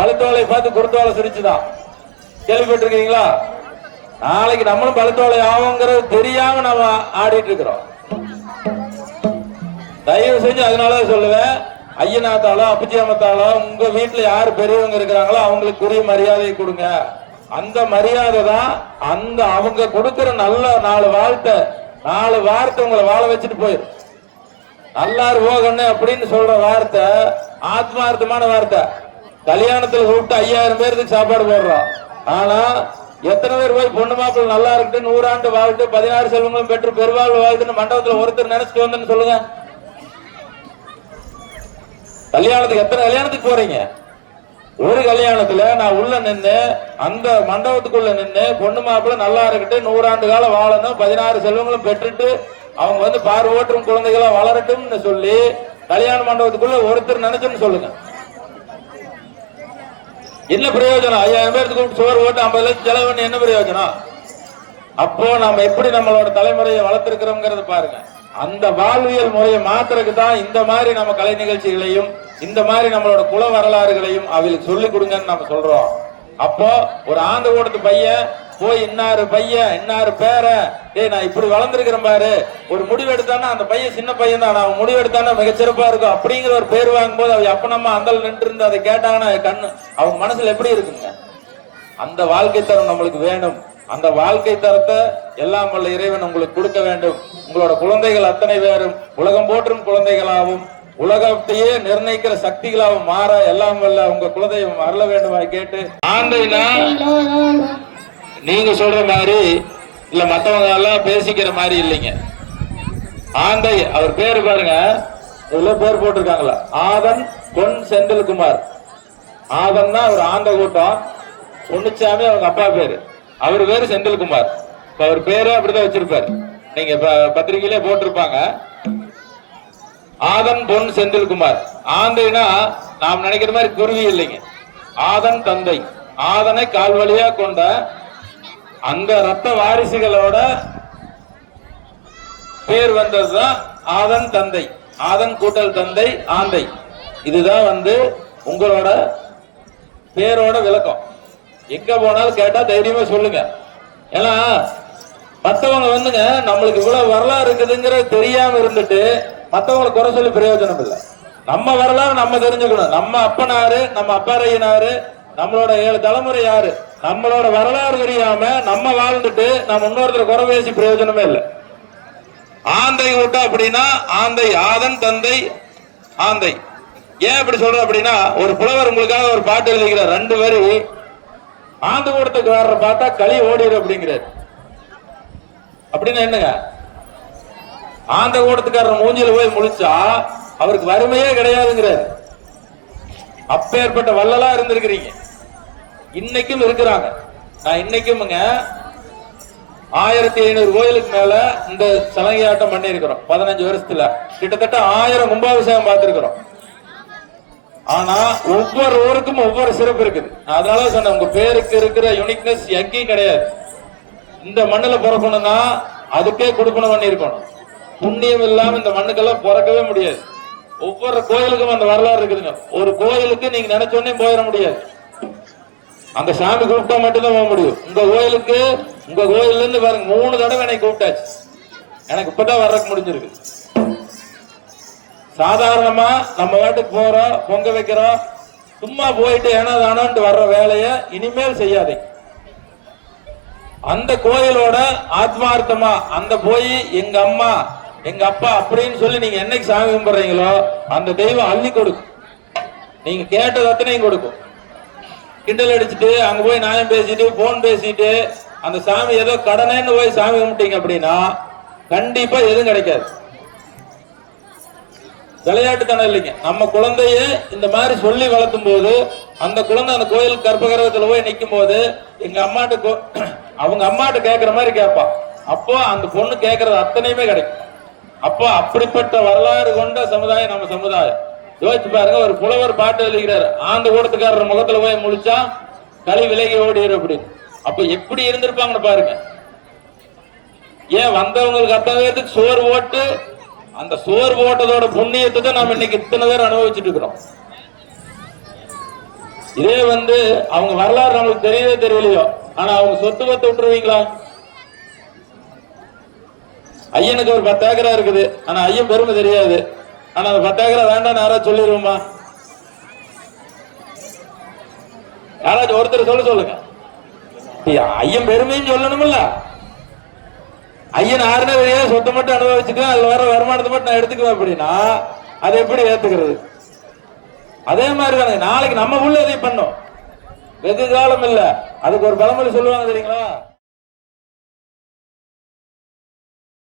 பழுத்தோலை பார்த்து குருத்தோலை சிரிச்சுதான் கேள்விப்பட்டிருக்கீங்களா? நாளைக்கு நம்மளும் பழுத்தோலை ஆகுங்கிறது தெரியாம நம்ம ஆடிட்டு இருக்கிறோம் தயவு செஞ்சு அதனாலதான் சொல்லுவேன். ஐயனாத்தாலோ அப்பச்சியம்மத்தாலோ உங்க வீட்டுல யாரு பெரியவங்க இருக்கிறாங்களோ அவங்களுக்கு உரிய மரியாதையை கொடுங்க. அந்த மரியாதை தான் அந்த அவங்க கொடுக்கிற நல்ல நாலு வாழ்த்தை நாலு வார்த்தை உங்களை வாழ வச்சுட்டு போயிடும் நல்லாரு போகணும் அப்படின்னு சொல்ற வார்த்தை ஆத்மார்த்தமான வார்த்தை. கல்யாணத்துல கூப்பிட்டு ஐயாயிரம் பேருக்கு சாப்பாடு போடுறோம் ஆனா எத்தனை பேர் போய் பொண்ணு மாப்பிள நல்லா இருக்கு நூறாண்டு வாழ்த்து பதினாறு செல்வங்களும் பெற்று பெருவாழ்வு வாழ்த்துன்னு மண்டபத்துல ஒருத்தர் நினைச்சிட்டு வந்தேன்னு சொல்லுங்க. கல்யாணத்துக்கு எத்தனை கல்யாணத்துக்கு போறீங்க? ஒரு கல்யாணத்துல நான் உள்ள நின்று அந்த மண்டபத்துக்குள்ள நின்று பொண்ணு மாப்பிள நல்லா இருக்கட்டும் நூறாண்டு காலம் வாழணும் பதினாறு செல்வங்களும் பெற்றுட்டு அவங்க வந்து பார்வோற்றும் குழந்தைகளா வளரட்டும்னு சொல்லி கல்யாண மண்டபத்துக்குள்ள ஒருத்தர் நினைச்சுன்னு சொல்லுங்க. என்ன பிரயோஜனம்? ஐயாயிரம் பேருக்கு சோறு ஓட்டு ஐம்பது லட்சம் செலவு பண்ணி என்ன பிரயோஜனம்? அப்போ நம்ம எப்படி நம்மளோட தலைமுறையை வளர்த்திருக்கிறோம்ங்கறத பாருங்க. அந்த வாழ்வியல் முறையை மாத்துறதுக்கு தான் இந்த மாதிரி நம்ம கலை நிகழ்ச்சிகளையும் இந்த மாதிரி நம்மளோட குல வரலாறுகளையும் அவளுக்கு சொல்லி கொடுங்கன்னு நம்ம சொல்றோம். அப்போ ஒரு ஆந்த ஓட்டத்து பையன் போய் இன்னாரு பையன் இன்னாரு பேரை டேய் நான் இப்படி வளர்ந்துருக்கிறேன் பாரு. ஒரு முடிவு எடுத்தானா அந்த பையன் சின்ன பையன் தான் அவன் முடிவு எடுத்தானா மிகச்சிறப்பா இருக்கும். அப்படிங்கிற ஒரு பேர் வாங்கும்போது அவ அப்ப நம்ம அந்தல் நின்று இருந்து அதை கேட்டாங்கன்னா கண்ணு அவங்க மனசுல எப்படி இருக்குங்க? அந்த வாழ்க்கை தரம் நம்மளுக்கு வேணும். அந்த வாழ்க்கை தரத்தை எல்லாம் வல்ல இறைவன் உங்களுக்கு கொடுக்க வேண்டும். உங்களோட குழந்தைகள் அத்தனை பேரும் உலகம் போற்றும் குழந்தைகளாகவும் உலகத்தையே நிர்ணயிக்கிற சக்திகளாகவும் மாற எல்லாம் வல்ல உங்க குலதெய்வம் அருள வேண்டுமா கேட்டு ஆந்தைனா நீங்க சொல்ற மாதிரி இல்ல மத்தவங்க எல்லாம் பேசிக்கிற மாதிரி இல்லைங்க. ஆந்தை அவர் பேர் பாருங்க. இதுல பேர் போட்டிருக்காங்களா? ஆதன் பொன் செந்தில்குமார். ஆதன்னா அவர் ஆந்த கூட்டம். பொன்னுச்சாமி அவங்க அப்பா பேரு. அவர் பேரு செந்தில்குமார். இப்ப அவர் பேரே அப்படிதான் வச்சிருப்பாரு. நீங்க ப- பத்திரிக்கையிலே போட்டிருப்பாங்க. ஆதன் பொன் செந்தில்குமார். ஆந்தைனா நாம் நினைக்கிற மாதிரி குருவி இல்லைங்க. ஆதன் தந்தை. ஆதனை கால் வழியா கொண்ட அங்க ரத்த வாரிசுகளோட பேர் வந்ததுதான் ஆதன் தந்தை. ஆதன் கூட்டல் தந்தை ஆந்தை. இதுதான் வந்து உங்களோட பேரோட விளக்கம். எங்க போனாலும் கேட்டா தைரியமா சொல்லுங்க. ஏன்னா மற்றவங்க வந்துங்க நம்மளுக்கு இவ்வளவு வரலாறு இருக்குதுங்கிறது தெரியாம இருந்துட்டு மற்றவங்களை குறை சொல்லி பிரயோஜனம் இல்லை. நம்ம வரலாறு நம்ம தெரிஞ்சுக்கணும். நம்ம அப்பனாரு நம்ம அப்பாரையனாரு நம்மளோட ஏழு தலைமுறை யாரு? நம்மளோட வரலாறு தெரியாம நம்ம வாழ்ந்துட்டு நம்ம இன்னொருத்தர் குறை பேசி பிரயோஜனமே இல்லை. ஆந்தை கூட்டம் அப்படின்னா ஆந்தை ஆதன் தந்தை ஆந்தை. ஏன் இப்படி சொல்ற அப்படின்னா ஒரு புலவர் உங்களுக்காக ஒரு பாட்டு எழுதிக்கிறார் ரெண்டு வரி. ஆந்து கூடத்துக்கு வர்ற பார்த்தா களி ஓடிடு அப்படிங்கிறார். அப்படின்னா என்னங்க? ஆந்த கூடத்துக்காரர் மூஞ்சில போய் முழிச்சா அவருக்கு வறுமையே கிடையாதுங்கிறார். அப்பேற்பட்ட வல்லலா இருந்திருக்கிறீங்க. இன்னைக்கும் இருக்கிறாங்க. நான் இன்னைக்கும்ங்க ஆயிரத்தி ஐநூறு கோயிலுக்கு மேல இந்த சலங்கையாட்டம் பண்ணி இருக்கிறோம் பதினஞ்சு வருஷத்துல. கிட்டத்தட்ட ஆயிரம் கும்பாபிஷேகம் பார்த்திருக்கிறோம். ஆனா ஒவ்வொரு ஊருக்கும் ஒவ்வொரு சிறப்பு இருக்குது. அதனால சொன்ன உங்க பேருக்கு இருக்கிற யூனிக்னஸ் எங்கேயும் கிடையாது. இந்த மண்ணுல பிறக்கணும்னா அதுக்கே கொடுப்பணும் பண்ணி இருக்கணும் புண்ணியம் இல்லாம இந்த மண்ணுக்கெல்லாம் பிறக்கவே முடியாது. ஒவ்வொரு கோயிலுக்கும் அந்த வரலாறு இருக்குதுங்க. ஒரு கோயிலுக்கு நீங்க நினைச்ச போயிட முடியாது. அந்த சாமி கூப்பிட்டா மட்டும்தான் போக முடியும். உங்க கோயிலுக்கு உங்க கோயில்ல இருந்து பாருங்க மூணு தடவை என்னை கூப்பிட்டாச்சு. எனக்கு இப்பதான் வர்றதுக்கு முடிஞ்சிருக்கு. சாதாரணமா நம்ம வீட்டுக்கு போறோம் பொங்க வைக்கிறோம் சும்மா போயிட்டு ஏனோ தானோன்ட்டு வர்ற வேலையை இனிமேல் செய்யாதே. அந்த கோயிலோட ஆத்மார்த்தமா அந்த போய் எங்க அம்மா எங்க அப்பா அப்படின்னு சொல்லி நீங்க என்னைக்கு சாமி கும்பிடுறீங்களோ அந்த தெய்வம் அள்ளி கொடுக்கும். நீங்க கேட்டது அத்தனையும் கொடுக்கும். கிண்டல் அடிச்சுட்டு அங்க போய் நியாயம் பேசிட்டு போன் பேசிட்டு அந்த சாமி ஏதோ கடனேன்னு போய் சாமி கும்பிட்டீங்க அப்படின்னா கண்டிப்பா எதுவும் கிடைக்காது. விளையாட்டுத்தனம் இல்லைங்க. நம்ம குழந்தைய இந்த மாதிரி சொல்லி வளர்த்தும் போது அந்த குழந்தை அந்த கோயில் கர்ப்பகிரகத்துல போய் நிற்கும் போது எங்க அம்மாட்ட கோ- அவங்க அம்மாட்ட கேட்கிற மாதிரி கேட்பா அப்போ அந்த பொண்ணு கேட்கறது அத்தனையுமே கிடைக்கும். அப்போ அப்படிப்பட்ட வரலாறு கொண்ட சமுதாயம் நம்ம சமுதாயம். யோசிச்சு பாருங்க ஒரு புலவர் பாட்டு எழுதுகிறார். ஆந்த கூடத்துக்காரர் முகத்துல போய் முழிச்சா களி விலகி ஓடிடு அப்படின்னு. அப்ப எப்படி இருந்திருப்பாங்கன்னு பாருங்க. ஏன் வந்தவங்களுக்கு அத்தனை பேருக்கு சோறு போட்டு அந்த சோறு போட்டதோட புண்ணியத்தை தான் நாம இன்னைக்கு இத்தனை பேர் அனுபவிச்சுட்டு இருக்கிறோம். இதே வந்து அவங்க வரலாறு நம்மளுக்கு தெரியவே தெரியலையோ? ஆனா அவங்க சொத்து பத்து விட்டுருவீங்களா? ஐயனுக்கு ஒரு பத்து ஏக்கரா இருக்குது. ஆனா ஐயன் பெருமை தெரியாது. ஆனா அந்த பத்து வேண்டாம் யாராவது சொல்லிடுவோமா யாராச்சும் ஒருத்தர் சொல்ல சொல்லுங்க. ஐயன் பெருமைன்னு சொல்லணும்ல ஐயன் ஆறுனே வழியா சொத்தை மட்டும் அனுபவிச்சுக்கலாம் அதுல வர வருமானத்தை மட்டும் நான் எடுத்துக்குவேன் அப்படின்னா அதை எப்படி ஏத்துக்கிறது? அதே மாதிரி தானே நாளைக்கு நம்ம உள்ள இதை பண்ணும். வெகு காலம் இல்ல அதுக்கு ஒரு பழமொழி சொல்லுவாங்க தெரியுங்களா?